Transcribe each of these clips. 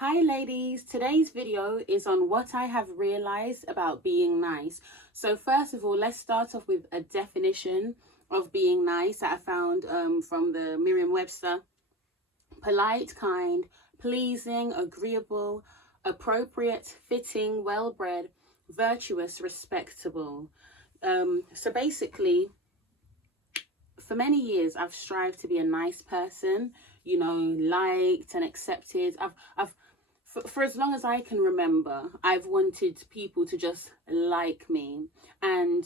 Hi ladies, today's video is on what I have realized about being nice. So first of all, let's start off with a definition of being nice that I found from the Merriam-Webster. Polite, kind, pleasing, agreeable, appropriate, fitting, well-bred, virtuous, respectable. So basically, for many years I've strived to be a nice person, you know, liked and accepted. For as long as I can remember, I've wanted people to just like me. And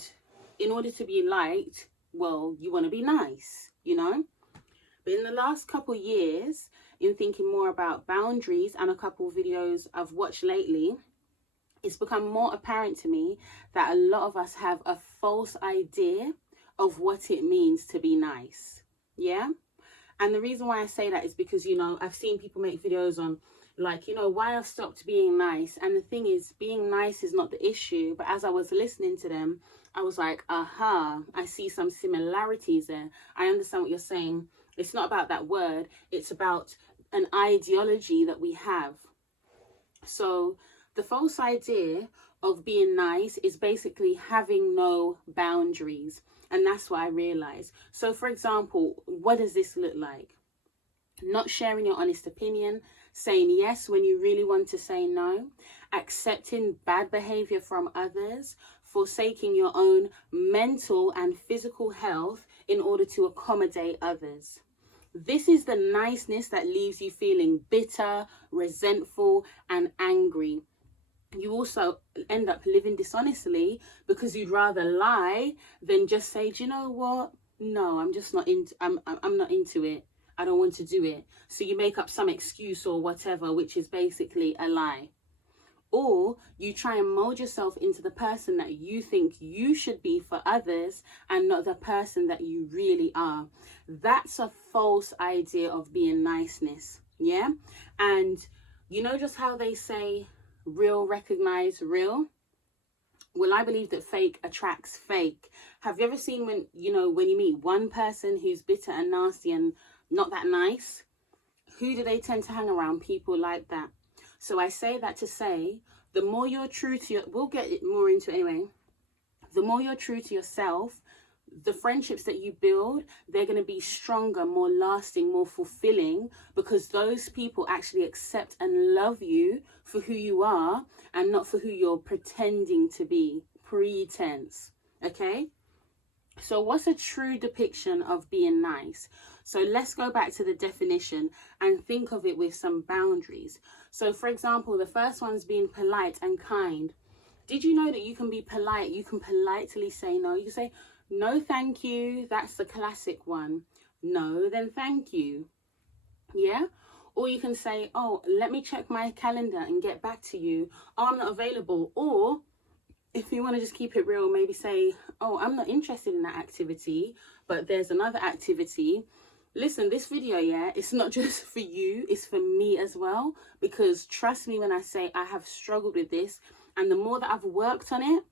in order to be liked, well, you want to be nice, you know? But in the last couple years, in thinking more about boundaries and a couple of videos I've watched lately, it's become more apparent to me that a lot of us have a false idea of what it means to be nice. Yeah? And the reason why I say that is because, you know, I've seen people make videos on, like, you know, why I've stopped being nice. And the thing is, being nice is not the issue. But as I was listening to them, I was like, aha, I see some similarities there. I understand what you're saying. It's not about that word. It's about an ideology that we have. So the false idea of being nice is basically having no boundaries. And that's what I realized. So for example, what does this look like? Not sharing your honest opinion, saying yes when you really want to say no, accepting bad behavior from others, forsaking your own mental and physical health in order to accommodate others. This is the niceness that leaves you feeling bitter, resentful, and angry. You also end up living dishonestly because you'd rather lie than just say, do you know what? No, I'm just not into, I'm not into it. I don't want to do it. So you make up some excuse or whatever, which is basically a lie. Or you try and mold yourself into the person that you think you should be for others and not the person that you really are. That's a false idea of being niceness. Yeah. And you know just how they say real recognize real? Well, I believe that fake attracts fake. Have you ever seen when you meet one person who's bitter and nasty and not that nice? Who do they tend to hang around? People like that. So I say that to say, the more you're true to we'll get it more into it anyway. The more you're true to yourself, the friendships that you build, they're going to be stronger, more lasting, more fulfilling, because those people actually accept and love you for who you are and not for who you're pretending to be. Pretense. Okay? So what's a true depiction of being nice? So let's go back to the definition and think of it with some boundaries. So for example, the first one's being polite and kind. Did you know that you can be polite? You can politely say no. You can say, no, thank you. That's the classic one. No, then thank you. Yeah? Or you can say, oh, let me check my calendar and get back to you. Oh, I'm not available. Or if you want to just keep it real, maybe say, oh, I'm not interested in that activity, but there's another activity. Listen, this video, yeah, it's not just for you, it's for me as well. Because trust me when I say I have struggled with this. And the more that I've worked on it,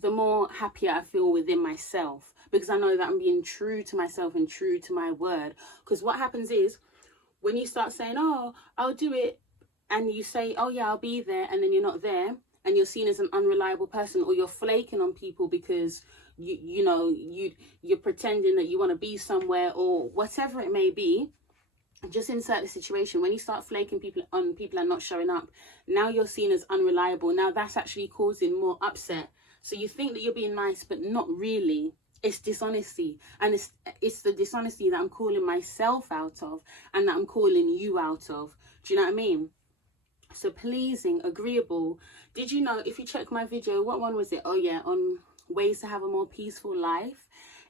the more happier I feel within myself. Because I know that I'm being true to myself and true to my word. Because what happens is, when you start saying, oh, I'll do it, and you say, oh yeah, I'll be there, and then you're not there, and you're seen as an unreliable person, or you're flaking on people because you're pretending that you want to be somewhere, or whatever it may be. Just insert the situation. When you start flaking people on people and not showing up, now you're seen as unreliable. Now that's actually causing more upset. So you think that you're being nice, but not really. It's dishonesty, and it's the dishonesty that I'm calling myself out of and that I'm calling you out of. Do you know what I mean? So pleasing, agreeable. Did you know, if you check my video, what one was it? Oh yeah, on ways to have a more peaceful life.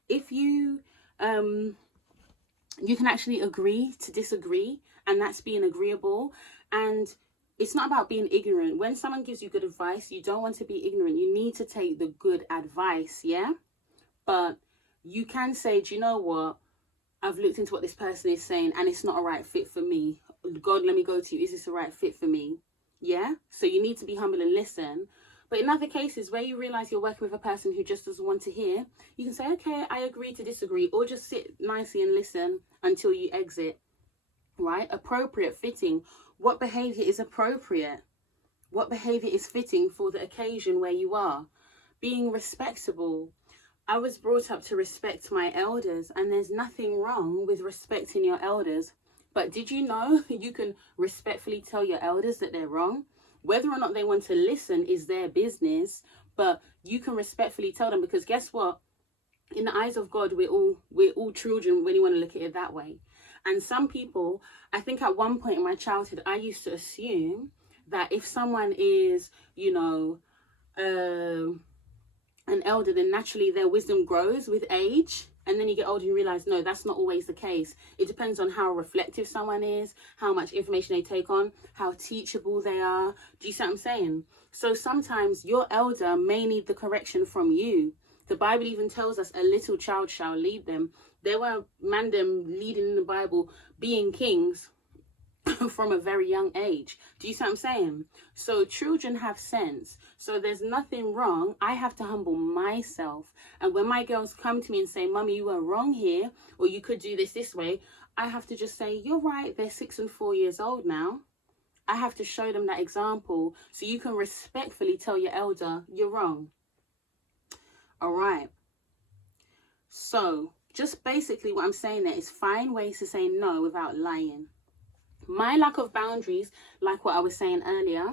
If you you can actually agree to disagree, and that's being agreeable. And it's not about being ignorant. When someone gives you good advice, you don't want to be ignorant. You need to take the good advice, yeah? But you can say, do you know what? I've looked into what this person is saying and it's not a right fit for me. God, let me go to you. Is this a right fit for me? Yeah? So you need to be humble and listen. But in other cases where you realize you're working with a person who just doesn't want to hear, you can say, okay, I agree to disagree, or just sit nicely and listen until you exit. right? Appropriate, fitting. What behavior is appropriate? What behavior is fitting for the occasion where you are? Being respectable. I was brought up to respect my elders, and there's nothing wrong with respecting your elders. But did you know you can respectfully tell your elders that they're wrong? Whether or not they want to listen is their business, but you can respectfully tell them, because guess what? In the eyes of God, we're all children when you want to look at it that way. And some people, I think at one point in my childhood, I used to assume that if someone is, you know, an elder, then naturally their wisdom grows with age. And then you get older and you realize, no, that's not always the case. It depends on how reflective someone is, how much information they take on, how teachable they are. Do you see what I'm saying? So sometimes your elder may need the correction from you. The Bible even tells us a little child shall lead them. There were mandem leading in the Bible being kings from a very young age. Do you see what I'm saying? So children have sense. So there's nothing wrong. I have to humble myself. And when my girls come to me and say, Mummy, you were wrong here, or you could do this way, I have to just say, you're right. They're 6 and 4 years old now. I have to show them that example so you can respectfully tell your elder, you're wrong. All right. So just basically what I'm saying there is find ways to say no without lying. My lack of boundaries, like what I was saying earlier,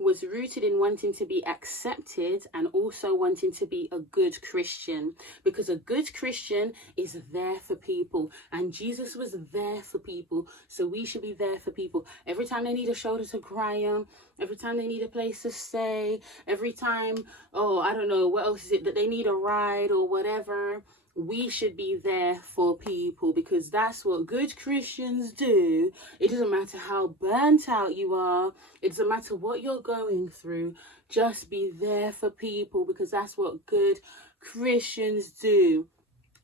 was rooted in wanting to be accepted and also wanting to be a good Christian, because a good Christian is there for people, and Jesus was there for people, so we should be there for people. Every time they need a shoulder to cry on, every time they need a place to stay, every time, oh, I don't know, what else is it, that they need a ride or whatever, we should be there for people, because that's what good Christians do. It doesn't matter how burnt out you are. It doesn't matter what you're going through. Just be there for people, because that's what good Christians do.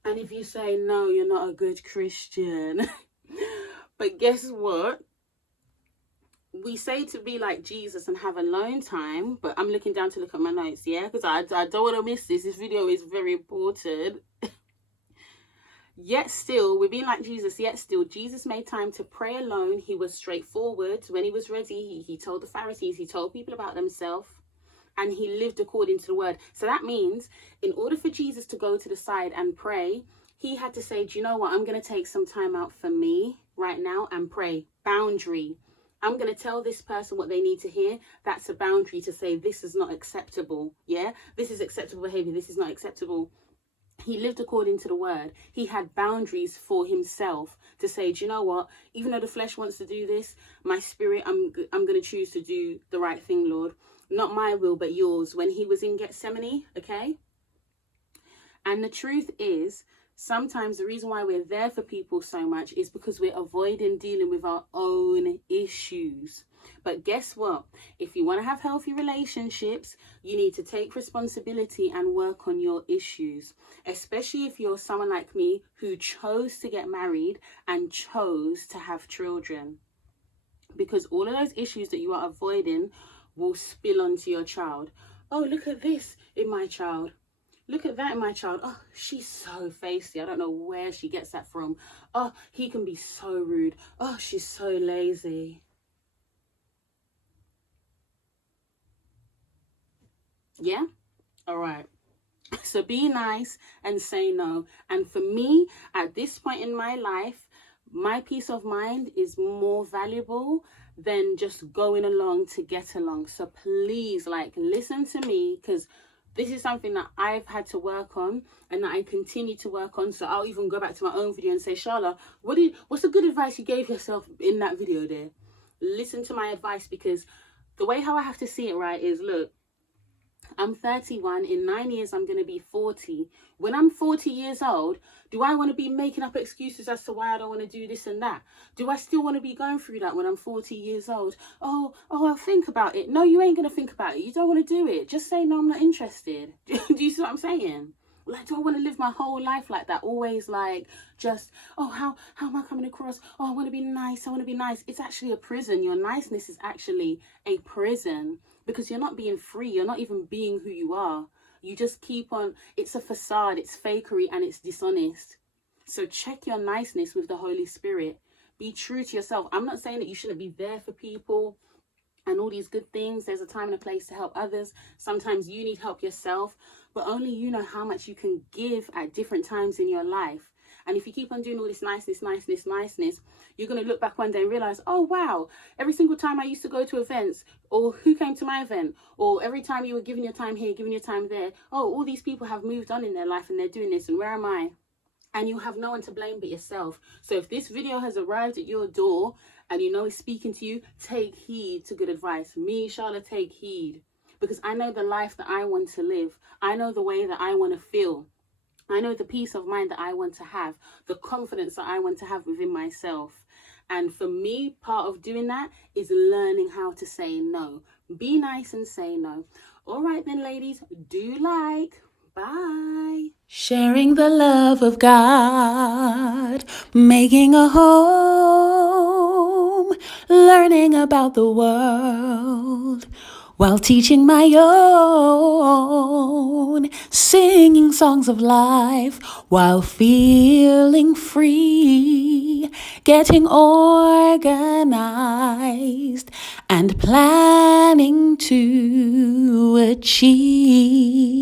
And if you say, no, you're not a good Christian. But guess what? We say to be like Jesus and have alone time, but I'm looking down to look at my notes, yeah? Because I don't want to miss this. This video is very important. Yet still, we're being like Jesus, yet still, Jesus made time to pray alone. He was straightforward. When he was ready, he told the Pharisees, he told people about themselves, and he lived according to the word. So that means in order for Jesus to go to the side and pray, he had to say, do you know what? I'm going to take some time out for me right now and pray. Boundary. I'm going to tell this person what they need to hear. That's a boundary to say, this is not acceptable. Yeah, this is acceptable behavior. This is not acceptable. He lived according to the word. He had boundaries for himself to say, do you know what? Even though the flesh wants to do this, my spirit, I'm going to choose to do the right thing, Lord. Not my will, but yours. When he was in Gethsemane, okay? And the truth is, sometimes the reason why we're there for people so much is because we're avoiding dealing with our own issues. But guess what? If you want to have healthy relationships, you need to take responsibility and work on your issues, especially if you're someone like me who chose to get married and chose to have children, because all of those issues that you are avoiding will spill onto your child. Oh, look at this in my child. Look at that in my child. Oh, she's so feisty. I don't know where she gets that from. Oh, he can be so rude. Oh, she's so lazy. Yeah? All right. So be nice and say no. And for me, at this point in my life, my peace of mind is more valuable than just going along to get along. So please, like, listen to me, because this is something that I've had to work on and that I continue to work on. So I'll even go back to my own video and say, Charla, what's the good advice you gave yourself in that video there? Listen to my advice, because the way how I have to see it, right, is, look, I'm 31. In 9 years, I'm going to be 40. When I'm 40 years old, do I want to be making up excuses as to why I don't want to do this and that? Do I still want to be going through that when I'm 40 years old? Oh, I'll think about it. No, you ain't going to think about it. You don't want to do it. Just say, no, I'm not interested. Do you see what I'm saying? Like, do I want to live my whole life like that? Always like, just, oh, how am I coming across? Oh, I want to be nice. I want to be nice. It's actually a prison. Your niceness is actually a prison, because you're not being free. You're not even being who you are. You just keep on, it's a facade, it's fakery, and it's dishonest. So check your niceness with the Holy Spirit. Be true to yourself. I'm not saying that you shouldn't be there for people and all these good things. There's a time and a place to help others. Sometimes you need help yourself, but only you know how much you can give at different times in your life. And if you keep on doing all this niceness, you're going to look back one day and realize, oh, wow, every single time I used to go to events, or who came to my event, or every time you were giving your time here, giving your time there, oh, all these people have moved on in their life and they're doing this, and where am I? And you have no one to blame but yourself. So if this video has arrived at your door and you know it's speaking to you, take heed to good advice. Me, Charlotte, take heed. Because I know the life that I want to live. I know the way that I want to feel. I know the peace of mind that I want to have. The confidence that I want to have within myself. And for me, part of doing that is learning how to say no. Be nice and say no. All right then, ladies, do like. Bye. Sharing the love of God, making a home, learning about the world, while teaching my own, singing songs of life, while feeling free, getting organized, and planning to achieve.